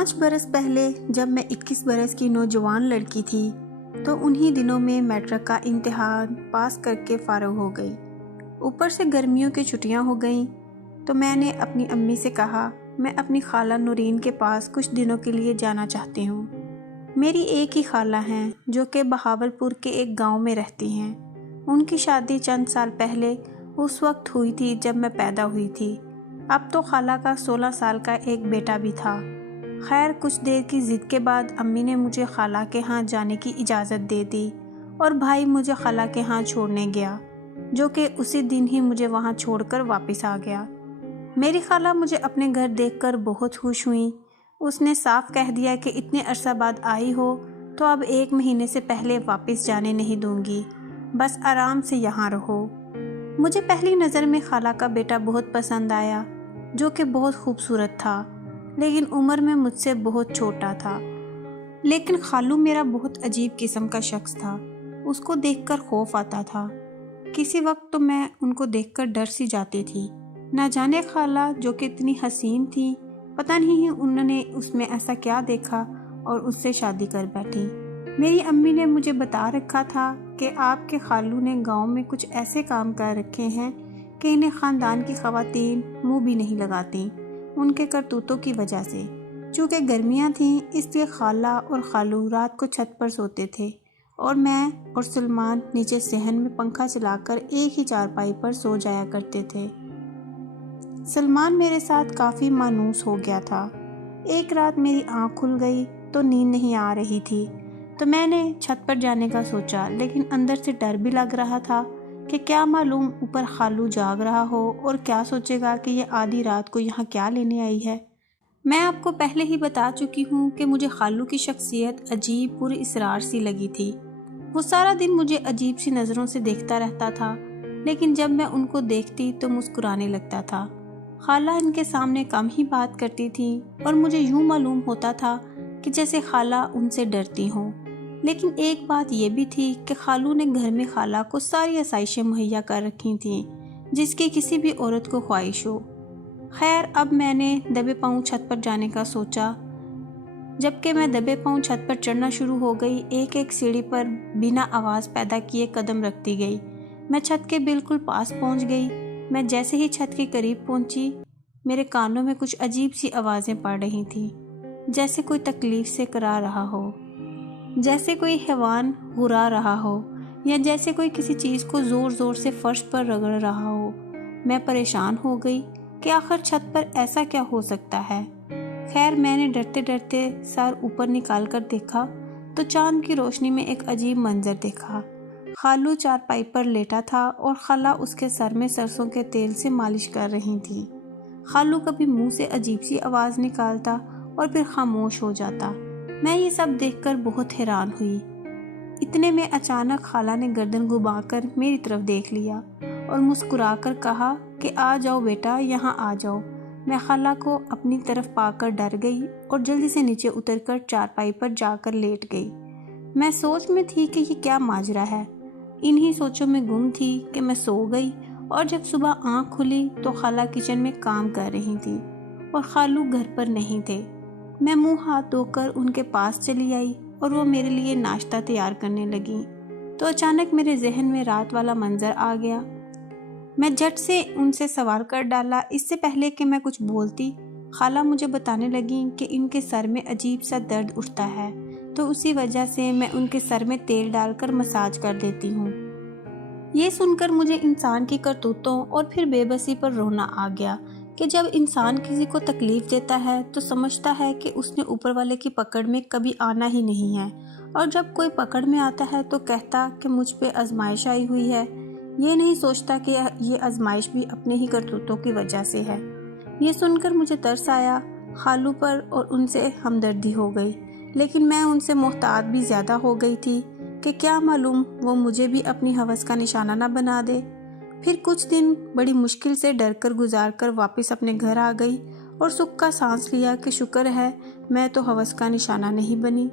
5 برس پہلے جب میں 21 برس کی نوجوان لڑکی تھی تو انہی دنوں میں میٹرک کا امتحان پاس کر کے فارغ ہو گئی۔ اوپر سے گرمیوں کی چھٹیاں ہو گئیں تو میں نے اپنی امی سے کہا میں اپنی خالہ نورین کے پاس کچھ دنوں کے لیے جانا چاہتی ہوں۔ میری ایک ہی خالہ ہیں جو کہ بہاولپور کے ایک گاؤں میں رہتی ہیں۔ ان کی شادی چند سال پہلے اس وقت ہوئی تھی جب میں پیدا ہوئی تھی۔ اب تو خالہ کا 16 سال کا ایک بیٹا بھی تھا۔ خیر کچھ دیر کی ضد کے بعد امی نے مجھے خالہ کے ہاں جانے کی اجازت دے دی اور بھائی مجھے خالہ کے ہاں چھوڑنے گیا، جو کہ اسی دن ہی مجھے وہاں چھوڑ کر واپس آ گیا۔ میری خالہ مجھے اپنے گھر دیکھ کر بہت خوش ہوئیں۔ اس نے صاف کہہ دیا کہ اتنے عرصہ بعد آئی ہو تو اب 1 مہینے سے پہلے واپس جانے نہیں دوں گی، بس آرام سے یہاں رہو۔ مجھے پہلی نظر میں خالہ کا بیٹا بہت پسند آیا، جو کہ بہت خوبصورت تھا لیکن عمر میں مجھ سے بہت چھوٹا تھا۔ لیکن خالو میرا بہت عجیب قسم کا شخص تھا، اس کو دیکھ کر خوف آتا تھا۔ کسی وقت تو میں ان کو دیکھ کر ڈر سی جاتی تھی۔ نہ جانے خالہ جو کہ اتنی حسین تھی، پتہ نہیں انہوں نے اس میں ایسا کیا دیکھا اور اس سے شادی کر بیٹھی۔ میری امی نے مجھے بتا رکھا تھا کہ آپ کے خالو نے گاؤں میں کچھ ایسے کام کر رکھے ہیں کہ انہیں خاندان کی خواتین منہ بھی نہیں لگاتیں ان کے کرتوتوں کی وجہ سے۔ چونکہ گرمیاں تھیں اس لیے خالہ اور خالو رات کو چھت پر سوتے تھے اور میں اور سلمان نیچے صحن میں پنکھا چلا کر ایک ہی چارپائی پر سو جایا کرتے تھے۔ سلمان میرے ساتھ کافی مانوس ہو گیا تھا۔ ایک رات میری آنکھ کھل گئی تو نیند نہیں آ رہی تھی تو میں نے چھت پر جانے کا سوچا، لیکن اندر سے ڈر بھی لگ رہا تھا کہ کیا معلوم اوپر خالو جاگ رہا ہو اور کیا سوچے گا کہ یہ آدھی رات کو یہاں کیا لینے آئی ہے۔ میں آپ کو پہلے ہی بتا چکی ہوں کہ مجھے خالو کی شخصیت عجیب پر اسرار سی لگی تھی۔ وہ سارا دن مجھے عجیب سی نظروں سے دیکھتا رہتا تھا، لیکن جب میں ان کو دیکھتی تو مسکرانے لگتا تھا۔ خالہ ان کے سامنے کم ہی بات کرتی تھی اور مجھے یوں معلوم ہوتا تھا کہ جیسے خالہ ان سے ڈرتی ہوں۔ لیکن ایک بات یہ بھی تھی کہ خالو نے گھر میں خالہ کو ساری آسائشیں مہیا کر رکھی تھیں جس کی کسی بھی عورت کو خواہش ہو۔ خیر اب میں نے دبے پاؤں چھت پر جانے کا سوچا۔ جبکہ میں دبے پاؤں چھت پر چڑھنا شروع ہو گئی، ایک ایک سیڑھی پر بنا آواز پیدا کیے قدم رکھتی گئی۔ میں چھت کے بالکل پاس پہنچ گئی۔ میں جیسے ہی چھت کے قریب پہنچی، میرے کانوں میں کچھ عجیب سی آوازیں پڑ رہی تھیں، جیسے کوئی تکلیف سے کرا رہا ہو، جیسے کوئی حیوان غرا رہا ہو، یا جیسے کوئی کسی چیز کو زور زور سے فرش پر رگڑ رہا ہو۔ میں پریشان ہو گئی کہ آخر چھت پر ایسا کیا ہو سکتا ہے۔ خیر میں نے ڈرتے ڈرتے سر اوپر نکال کر دیکھا تو چاند کی روشنی میں ایک عجیب منظر دیکھا۔ خالو چارپائی پر لیٹا تھا اور خالہ اس کے سر میں سرسوں کے تیل سے مالش کر رہی تھی۔ خالو کبھی منہ سے عجیب سی آواز نکالتا اور پھر خاموش ہو جاتا۔ میں یہ سب دیکھ کر بہت حیران ہوئی۔ اتنے میں اچانک خالہ نے گردن گھما کر میری طرف دیکھ لیا اور مسکرا کر کہا کہ آ جاؤ بیٹا، یہاں آ جاؤ۔ میں خالہ کو اپنی طرف پا کر ڈر گئی اور جلدی سے نیچے اتر کر چارپائی پر جا کر لیٹ گئی۔ میں سوچ میں تھی کہ یہ کیا ماجرا ہے۔ انہی سوچوں میں گم تھی کہ میں سو گئی اور جب صبح آنکھ کھلی تو خالہ کچن میں کام کر رہی تھی اور خالو گھر پر نہیں تھے۔ میں منہ ہاتھ دھو کر ان کے پاس چلی آئی اور وہ میرے لیے ناشتہ تیار کرنے لگی تو اچانک میرے ذہن میں رات والا منظر آ گیا۔ میں جھٹ سے ان سے سوال کر ڈالا۔ اس سے پہلے کہ میں کچھ بولتی، خالہ مجھے بتانے لگیں کہ ان کے سر میں عجیب سا درد اٹھتا ہے تو اسی وجہ سے میں ان کے سر میں تیل ڈال کر مساج کر دیتی ہوں۔ یہ سن کر مجھے انسان کی کرتوتوں اور پھر بے بسی پر رونا آ گیا کہ جب انسان کسی کو تکلیف دیتا ہے تو سمجھتا ہے کہ اس نے اوپر والے کی پکڑ میں کبھی آنا ہی نہیں ہے، اور جب کوئی پکڑ میں آتا ہے تو کہتا کہ مجھ پہ آزمائش آئی ہوئی ہے۔ یہ نہیں سوچتا کہ یہ آزمائش بھی اپنے ہی کرتوتوں کی وجہ سے ہے۔ یہ سن کر مجھے ترس آیا خالو پر اور ان سے ہمدردی ہو گئی، لیکن میں ان سے محتاط بھی زیادہ ہو گئی تھی کہ کیا معلوم وہ مجھے بھی اپنی ہوس کا نشانہ نہ بنا دے۔ پھر کچھ دن بڑی مشکل سے ڈر کر گزار کر واپس اپنے گھر آ گئی اور سکھ کا سانس لیا کہ شکر ہے میں تو ہوس کا نشانہ نہیں بنی۔